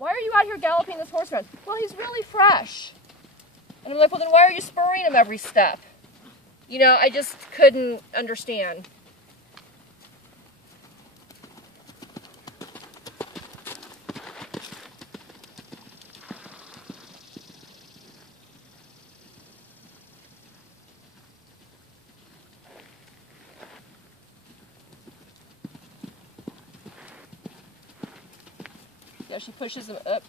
why are you out here galloping this horse around? Well, he's really fresh. And I'm like, well, then why are you spurring him every step? You know, I just couldn't understand. Yeah, she pushes him up.